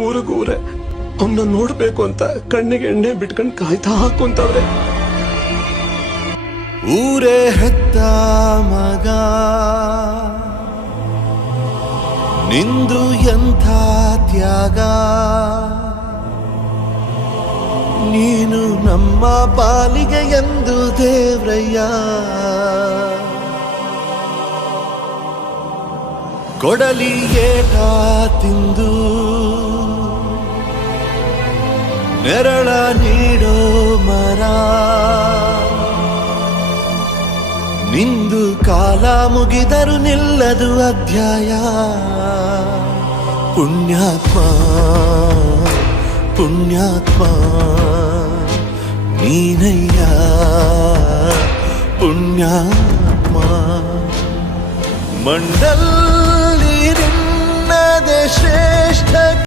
ಊರಿಗೂರೆ ಅವನ್ನ ನೋಡ್ಬೇಕು ಅಂತ ಕಣ್ಣಿಗೆ ಎಣ್ಣೆ ಬಿಟ್ಕೊಂಡು ಕಾಯ್ತಾ ಹಾಕುಂತವ್ರೆ. ಊರೇ ಹೆತ್ತ ಮಗ ನಿಂದು ಎಂಥ ತ್ಯಾಗ, ನೀನು ನಮ್ಮ ಪಾಲಿಗೆ ಎಂದು ದೇವ್ರಯ್ಯ. ಕೊಡಲಿ ಏಟ ತಿಂದು ನೆರಳ ನೀಡೋ ಮರ, ನಿಂದು ಕಾಲ ಮುಗಿದರು ನಿಲ್ಲದು ಅಧ್ಯಾಯ. ಪುಣ್ಯಾತ್ಮ ಪುಣ್ಯಾತ್ಮ ನೀನಯ್ಯ ಪುಣ್ಯಾತ್ಮ. ಮಂಡಲ್ ಶ್ರೇಷ್ಠ